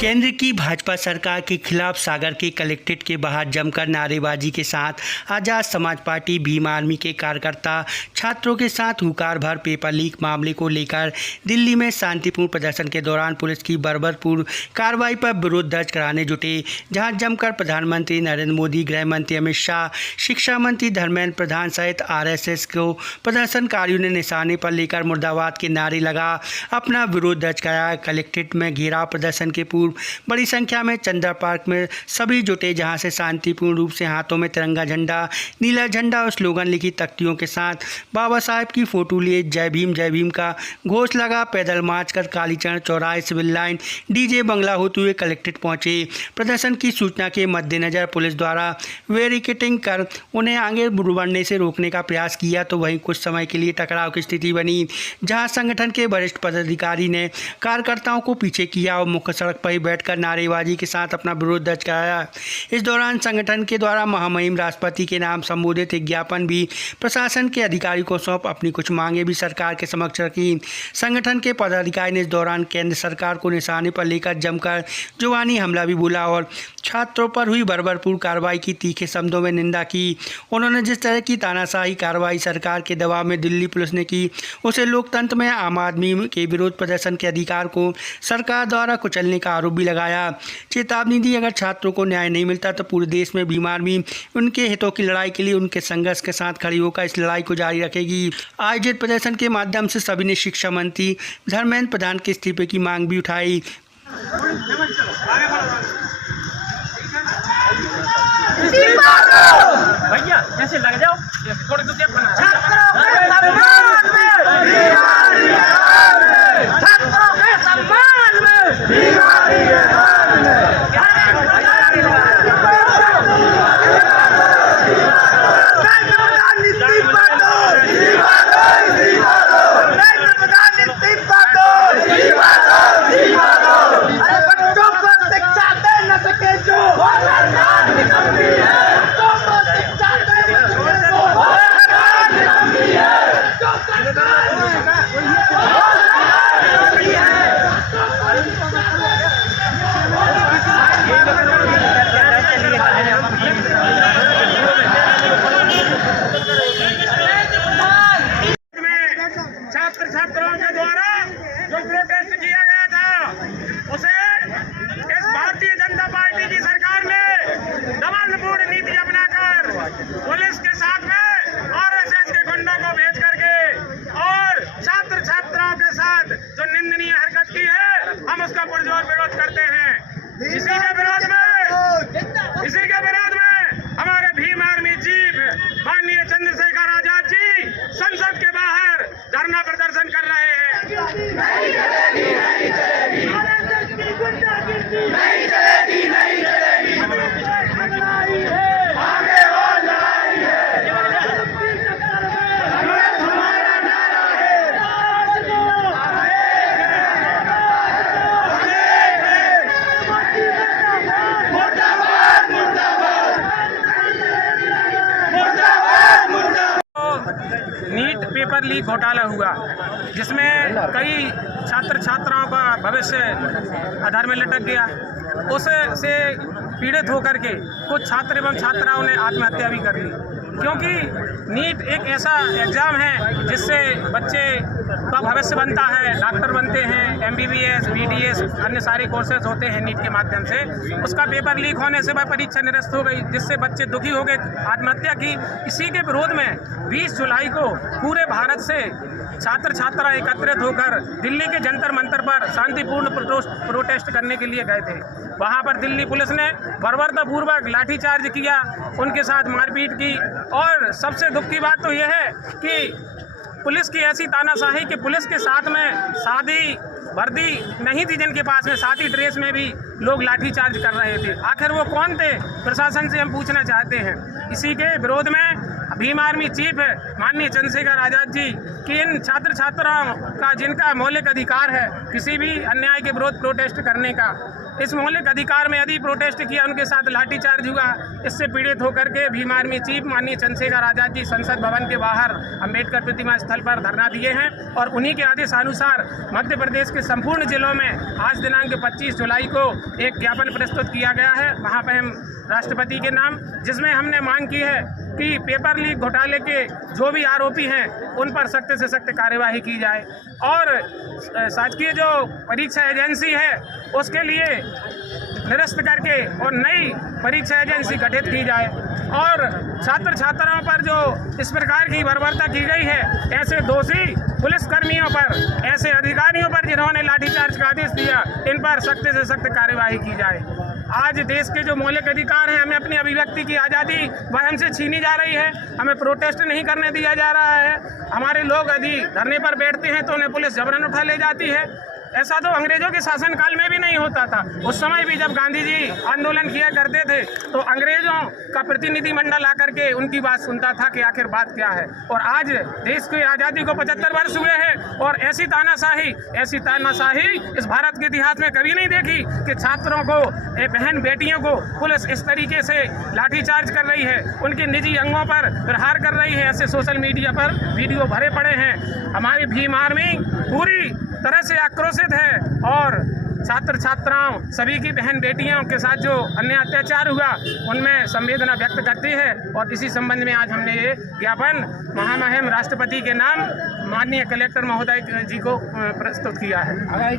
केंद्र की भाजपा सरकार के खिलाफ सागर के कलेक्ट्रेट के बाहर जमकर नारेबाजी के साथ आजाद समाज पार्टी भीम आर्मी के कार्यकर्ता छात्रों के साथ हुकार भर पेपर लीक मामले को लेकर दिल्ली में शांतिपूर्ण प्रदर्शन के दौरान पुलिस की बर्बरपूर्ण कार्रवाई पर विरोध दर्ज कराने जुटे, जहां जमकर प्रधानमंत्री नरेंद्र मोदी, गृह मंत्री अमित शाह, शिक्षा मंत्री धर्मेंद्र प्रधान सहित आरएसएस को प्रदर्शनकारियों ने निशाने पर लेकर मुर्दाबाद के नारे लगा अपना विरोध दर्ज कराया। कलेक्ट्रेट में घेराव प्रदर्शन के पूर्व बड़ी संख्या में चंद्रा पार्क में सभी जुटे, जहां से शांतिपूर्ण रूप से हाथों में तिरंगा झंडा, नीला झंडा और स्लोगन लिखी तख्तियों के साथ बाबा साहेब की फोटो लिए जय भीम का घोष लगा पैदल मार्च कर कालीचरण चौराहे सिविल लाइन डीजे बंगला होते हुए कलेक्ट्रेट पहुंचे। प्रदर्शन की सूचना के मद्देनजर पुलिस द्वारा बैरिकेडिंग कर उन्हें आगे बढ़ने से रोकने का प्रयास किया, तो वहीं कुछ समय के लिए टकराव की स्थिति बनी, जहां संगठन के वरिष्ठ पदाधिकारी ने कार्यकर्ताओं को पीछे किया और मुख्य सड़क पर ही बैठकर नारेबाजी के साथ अपना विरोध दर्ज कराया। इस दौरान संगठन के द्वारा महामहिम राष्ट्रपति के नाम संबोधित एक ज्ञापन भी प्रशासन के अधिकारी को सौंप अपनी कुछ मांगे भी सरकार के समक्ष रखी। संगठन के पदाधिकारी ने इस दौरान केंद्र सरकार को निशाने पर लेकर जमकर जुबानी हमला भी बोला और छात्रों पर हुई बर्बरपूर्ण कार्रवाई की तीखे शब्दों में निंदा की। उन्होंने जिस तरह की तानाशाही कार्रवाई सरकार के दबाव में दिल्ली पुलिस ने की, उसे लोकतंत्र में आम आदमी के विरोध प्रदर्शन के अधिकार को सरकार द्वारा कुचलने का आरोप भी लगाया। चेतावनी दी, अगर छात्रों को न्याय नहीं मिलता तो पूरे देश में भीम आर्मी उनके हितों की लड़ाई के लिए उनके संघर्ष के साथ खड़ी होकर इस लड़ाई को जारी रखेगी। आयोजित प्रदर्शन के माध्यम से सभी ने शिक्षा मंत्री धर्मेंद्र प्रधान के इस्तीफे की मांग भी उठाई। भैया कैसे लग जाओ थोड़े तो छात्रों के द्वारा जो प्रोटेस्ट किया गया था उसे इस भारतीय जनता पार्टी की सरकार ने दमनपूर्ण नीति अपनाकर पुलिस के साथ में आरएसएस के गुंडों को भेज करके और छात्र छात्राओं के साथ जो निंदनीय हरकत की है, हम उसका पुरजोर विरोध करते हैं। इसी के विरोध में हमारे भीम आर्मी चीफ माननीय चंद्रशेखर आजाद जी संसद के बाहर धरना प्रदर्शन कर रहे हैं। नीट पेपर लीक घोटाला हुआ, जिसमें कई छात्र छात्राओं का भविष्य आधार में लटक गया। उससे पीड़ित होकर के कुछ छात्र एवं छात्राओं ने आत्महत्या भी कर ली, क्योंकि नीट एक ऐसा एग्ज़ाम है जिससे बच्चे का भविष्य बनता है, डॉक्टर बनते हैं, MBBS, BDS अन्य सारे कोर्सेज होते हैं नीट के माध्यम से। उसका पेपर लीक होने से वह परीक्षा निरस्त हो गई, जिससे बच्चे दुखी हो गए, आत्महत्या की। इसी के विरोध में 20 जुलाई को पूरे भारत से छात्र छात्रा एकत्रित होकर दिल्ली के जंतर मंतर पर शांतिपूर्ण प्रोटेस्ट करने के लिए गए थे। वहां पर दिल्ली पुलिस ने बर्बरतापूर्वक लाठीचार्ज किया, उनके साथ मारपीट की, और सबसे दुख की बात तो यह है कि पुलिस की ऐसी तानाशाही कि पुलिस के साथ में सादी वर्दी नहीं थी, जिनके पास में सादी ड्रेस में भी लोग लाठीचार्ज कर रहे थे। आखिर वो कौन थे? प्रशासन से हम पूछना चाहते हैं। इसी के विरोध में भीम आर्मी चीफ माननीय चंद्रशेखर आजाद जी कि इन छात्र छात्राओं का जिनका मौलिक अधिकार है किसी भी अन्याय के विरोध प्रोटेस्ट करने का, इस मौलिक अधिकार में यदि प्रोटेस्ट किया, उनके साथ लाठीचार्ज हुआ। इससे पीड़ित होकर के भीम आर्मी चीफ माननीय चंद्रशेखर आजाद जी संसद भवन के बाहर अम्बेडकर प्रतिमा स्थल पर धरना दिए हैं और उन्हीं के आदेशानुसार मध्य प्रदेश के संपूर्ण जिलों में आज दिनांक 25 जुलाई को एक ज्ञापन प्रस्तुत किया गया है महामहिम राष्ट्रपति के नाम, जिसमें हमने मांग की है कि पेपर लीक घोटाले के जो भी आरोपी हैं उन पर सख्त से सख्त कार्यवाही की जाए और शासकीय जो परीक्षा एजेंसी है उसके लिए निरस्त करके और नई परीक्षा एजेंसी गठित की जाए और छात्र छात्राओं पर जो इस प्रकार की बर्बरता की गई है, ऐसे दोषी पुलिसकर्मियों पर, ऐसे अधिकारियों पर जिन्होंने लाठीचार्ज का आदेश दिया, इन पर सख्त से सख्त कार्यवाही की जाए। आज देश के जो मौलिक अधिकार हैं, हमें अपनी अभिव्यक्ति की आज़ादी वह हमसे छीनी जा रही है, हमें प्रोटेस्ट नहीं करने दिया जा रहा है। हमारे लोग यदि धरने पर बैठते हैं तो उन्हें पुलिस जबरन उठा ले जाती है। ऐसा तो अंग्रेजों के शासनकाल में भी नहीं होता था। उस समय भी जब गांधी जी आंदोलन किया करते थे तो अंग्रेजों का प्रतिनिधिमंडल आकर के उनकी बात सुनता था कि आखिर बात क्या है। और आज देश की आज़ादी को 75 वर्ष हुए हैं और ऐसी तानाशाही इस भारत के इतिहास में कभी नहीं देखी कि छात्रों को, बहन बेटियों को पुलिस इस तरीके से लाठीचार्ज कर रही है, उनके निजी अंगों पर प्रहार कर रही है। ऐसे सोशल मीडिया पर वीडियो भरे पड़े हैं। हमारी भीम आर्मी पूरी तरह से आक्रोशित है और छात्र छात्राओं, सभी की बहन बेटियों के साथ जो अन्य अत्याचार हुआ उनमें संवेदना व्यक्त करती है और इसी संबंध में आज हमने ये ज्ञापन महामहिम राष्ट्रपति के नाम माननीय कलेक्टर महोदय जी को प्रस्तुत किया है।